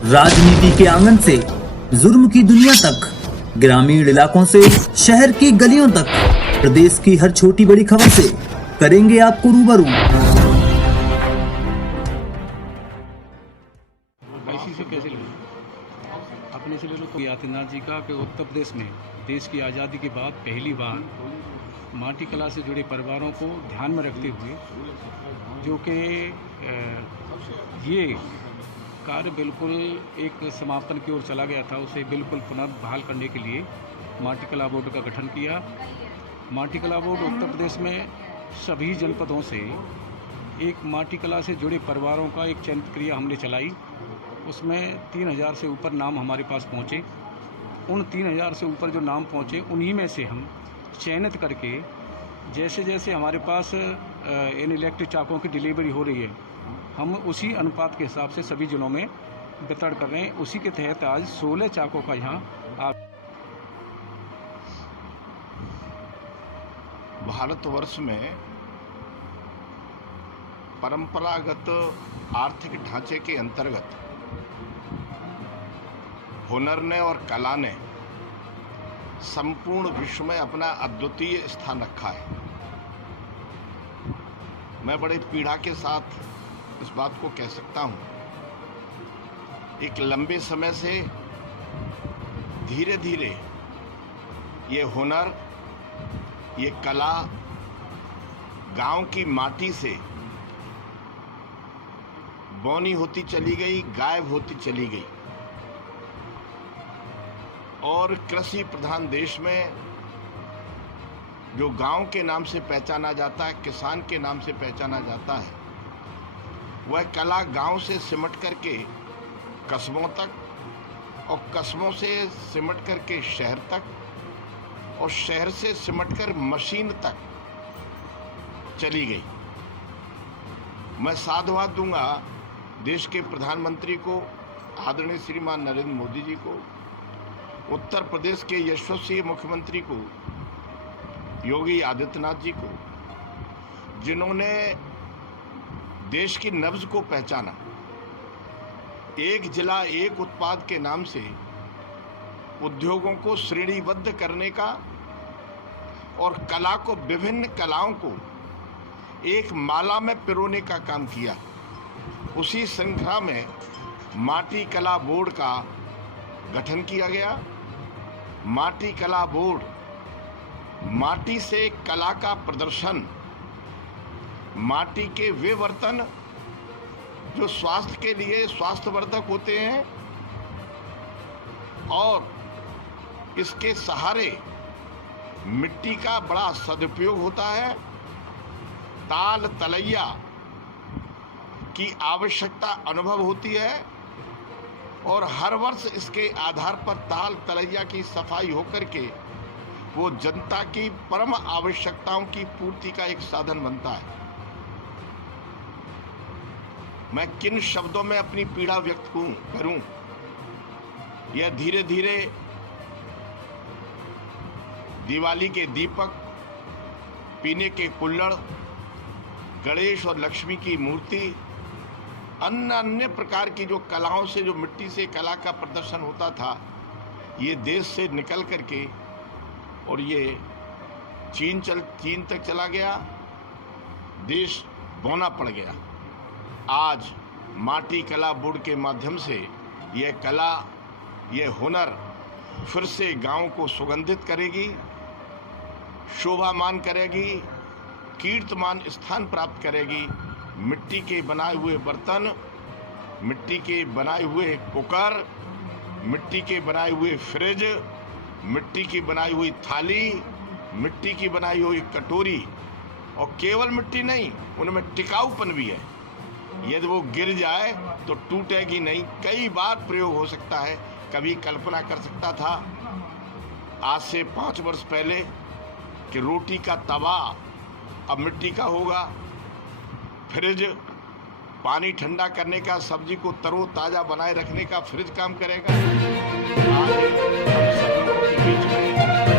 राजनीति के आंगन से जुर्म की दुनिया तक, ग्रामीण इलाकों से शहर की गलियों तक, प्रदेश की हर छोटी बड़ी खबर से करेंगे आपको रूबरू। ऐसी से कैसे ले अपने से ले लो तो आदित्यनाथ जी का कि उत्तर प्रदेश में देश की आज़ादी के बाद पहली बार माटी कला से जुड़े परिवारों को ध्यान में रखते हुए जो कि ये कार्य बिल्कुल एक समापन की ओर चला गया था, उसे बिल्कुल पुनर्बहाल करने के लिए माटी कला बोर्ड का गठन किया। माटी कला बोर्ड उत्तर प्रदेश में सभी जनपदों से एक माटी कला से जुड़े परिवारों का एक चयन प्रक्रिया हमने चलाई। उसमें 3000 से ऊपर नाम हमारे पास पहुँचे। उन 3000 से ऊपर जो नाम पहुँचे उन्हीं में से हम चयनित करके जैसे जैसे हमारे पास इन इलेक्ट्रिक चाकों की डिलीवरी हो रही है, हम उसी अनुपात के हिसाब से सभी जिलों में वितरण कर रहे हैं। उसी के तहत आज 16 चाकों का यहाँ भारतवर्ष में परंपरागत आर्थिक ढांचे के अंतर्गत हुनर ने और कला ने संपूर्ण विश्व में अपना अद्वितीय स्थान रखा है। मैं बड़े पीड़ा के साथ इस बात को कह सकता हूं, एक लंबे समय से धीरे धीरे ये हुनर, ये कला गांव की माटी से बौनी होती चली गई, गायब होती चली गई और कृषि प्रधान देश में जो गांव के नाम से पहचाना जाता है, किसान के नाम से पहचाना जाता है, वह कला गांव से सिमट करके कस्बों तक और कस्बों से सिमट करके शहर तक और शहर से सिमटकर मशीन तक चली गई। मैं साधुवाद दूंगा देश के प्रधानमंत्री को, आदरणीय श्रीमान नरेंद्र मोदी जी को, उत्तर प्रदेश के यशस्वी मुख्यमंत्री को, योगी आदित्यनाथ जी को, जिन्होंने देश की नब्ज को पहचाना। एक जिला एक उत्पाद के नाम से उद्योगों को श्रेणीबद्ध करने का और कला को, विभिन्न कलाओं को एक माला में पिरोने का काम किया। उसी श्रृंखला में माटी कला बोर्ड का गठन किया गया। माटी कला बोर्ड माटी से कला का प्रदर्शन, माटी के वे बर्तन जो स्वास्थ्य के लिए स्वास्थ्यवर्धक होते हैं और इसके सहारे मिट्टी का बड़ा सदुपयोग होता है। ताल तलैया की आवश्यकता अनुभव होती है और हर वर्ष इसके आधार पर ताल तलैया की सफाई होकर के वो जनता की परम आवश्यकताओं की पूर्ति का एक साधन बनता है। मैं किन शब्दों में अपनी पीड़ा व्यक्त करूं, यह धीरे धीरे दिवाली के दीपक, पीने के कुल्हड़, गणेश और लक्ष्मी की मूर्ति, अन्य प्रकार की जो कलाओं से, जो मिट्टी से कला का प्रदर्शन होता था, ये देश से निकल करके और ये चीन तक चला गया। देश बौना पड़ गया। आज माटी कला बोर्ड के माध्यम से यह कला, यह हुनर फिर से गांव को सुगंधित करेगी, शोभामान करेगी, कीर्तिमान स्थान प्राप्त करेगी। मिट्टी के बनाए हुए बर्तन, मिट्टी के बनाए हुए कुकर, मिट्टी के बनाए हुए फ्रिज, मिट्टी की बनाई हुई थाली, मिट्टी की बनाई हुई कटोरी, और केवल मिट्टी नहीं, उनमें टिकाऊपन भी है। यदि वो गिर जाए तो टूटेगी नहीं, कई बार प्रयोग हो सकता है। कभी कल्पना कर सकता था आज से 5 वर्ष पहले कि रोटी का तवा अब मिट्टी का होगा, फ्रिज पानी ठंडा करने का, सब्जी को तरोताज़ा बनाए रखने का फ्रिज काम करेगा। आज हम सब लोगों के बीच में